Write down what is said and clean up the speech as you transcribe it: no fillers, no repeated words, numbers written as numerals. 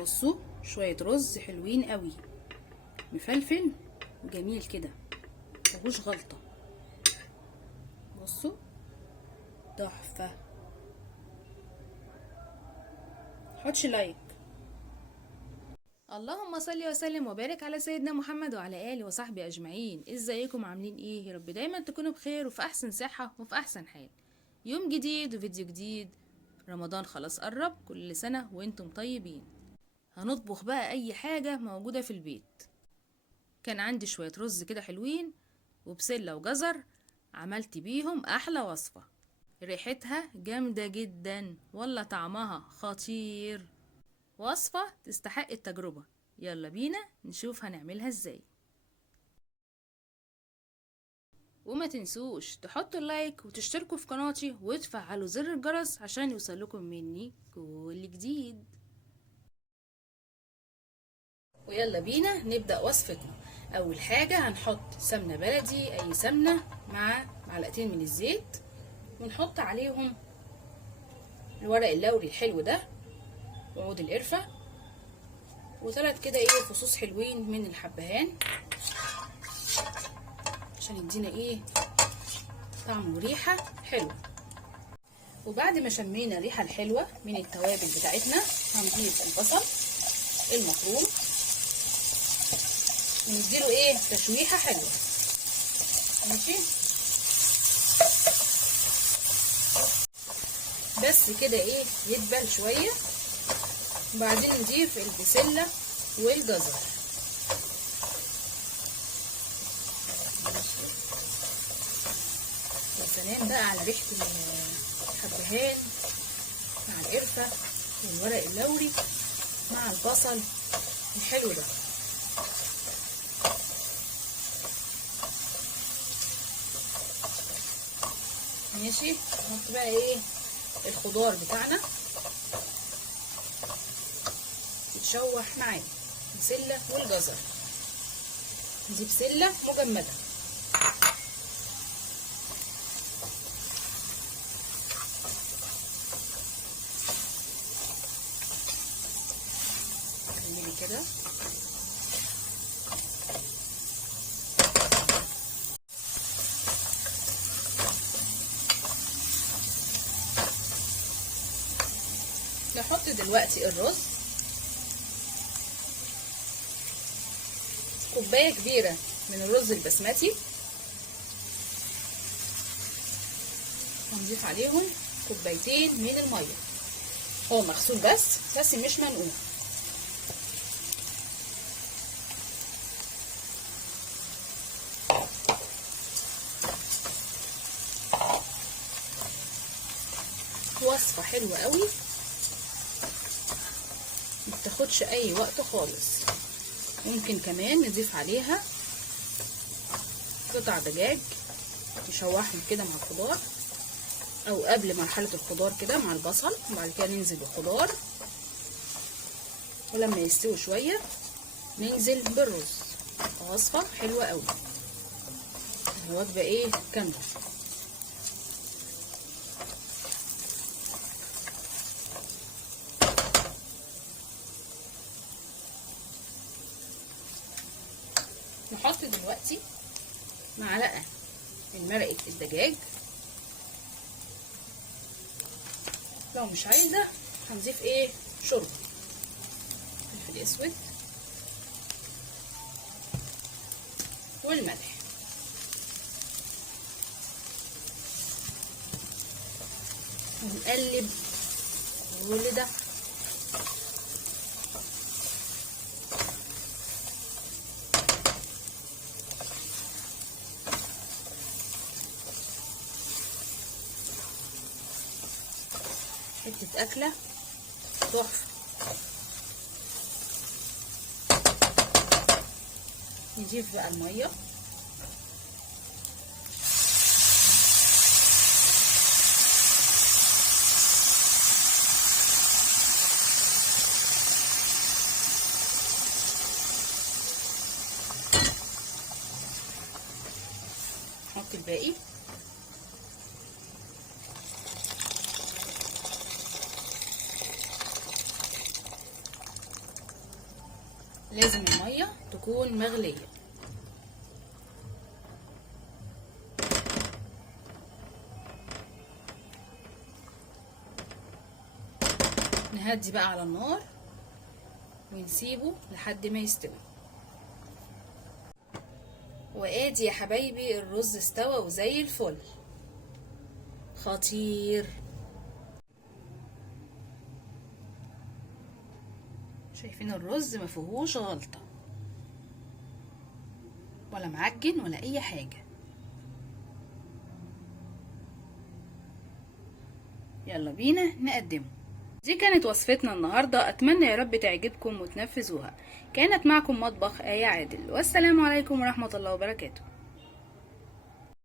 بصوا شوية رز حلوين قوي، مفلفل وجميل كده، مفيهوش غلطة. بصوا تحفة. حطش لايك. اللهم صل وسلم وبارك على سيدنا محمد وعلى اله وصحبه اجمعين. ازيكم عاملين ايه؟ يا رب دايما تكونوا بخير وفي احسن صحة وفي احسن حال. يوم جديد وفيديو جديد. رمضان خلاص قرب، كل سنة وانتم طيبين. هنطبخ بقى اي حاجة موجودة في البيت. كان عندي شوية رز كده حلوين وبسلة وجزر، عملت بيهم احلى وصفة. ريحتها جامدة جدا ولا طعمها خطير. وصفة تستحق التجربة. يلا بينا نشوف هنعملها ازاي. وما تنسوش تحطوا اللايك وتشتركوا في قناتي وتفعلوا زر الجرس عشان يوصلكم مني كل جديد. ويلا بينا نبدأ وصفتنا. اول حاجة هنحط سمنة بلدي، اي سمنة، مع معلقتين من الزيت، ونحط عليهم الورق اللوري الحلو ده وعود القرفة، وثلاث كده فصوص حلوين من الحبهان عشان يدينا طعم وريحة حلوة. وبعد ما شمينا الريحة الحلوة من التوابل بتاعتنا هنضيف البصل المفروم ونديله تشويحة حلوة. ماشي، بس كده يدبل شوية. وبعدين نضيف البسلة والجزر. يا سلام بقى على ريحة الحبهان مع القرفة والورق اللوري مع البصل الحلو ده. ماشي، نحط بقى الخضار بتاعنا يتشوح معانا، البسلة والجزر. دي بسلة مجمدة. نعمل كده. نحط دلوقتي الرز، كوباية كبيرة من الرز البسمتي، هنضيف عليهم كوبايتين من المية. هو مغسول بس مش منقوع. وصفة حلوة قوي، مبتاخدش اي وقت خالص. ممكن كمان نضيف عليها قطع دجاج نشوحهم كده مع الخضار، او قبل مرحلة الخضار كده مع البصل، وبعد كده ننزل بالخضار، ولما يستوي شوية ننزل بالرز. وصفة حلوة قوي، الوجبة كاملة. نحط دلوقتي معلقة من مرقة الدجاج. لو مش عايزة هنضيف شوربة فلفل اسود والملح. ونقلب كل ده. حتة أكلة تحفة. نضيف بقى المية. نحط الباقي. لازم المية تكون مغلية. نهدي بقى على النار ونسيبه لحد ما يستوي. وادي يا حبايبي الرز استوى وزي الفل، خطير. شايفين الرز ما فيهوش غلطة ولا معجن ولا اي حاجة. يلا بينا نقدمه. دي كانت وصفتنا النهاردة، اتمنى يا رب تعجبكم وتنفذوها. كانت معكم مطبخ آية عادل، والسلام عليكم ورحمة الله وبركاته.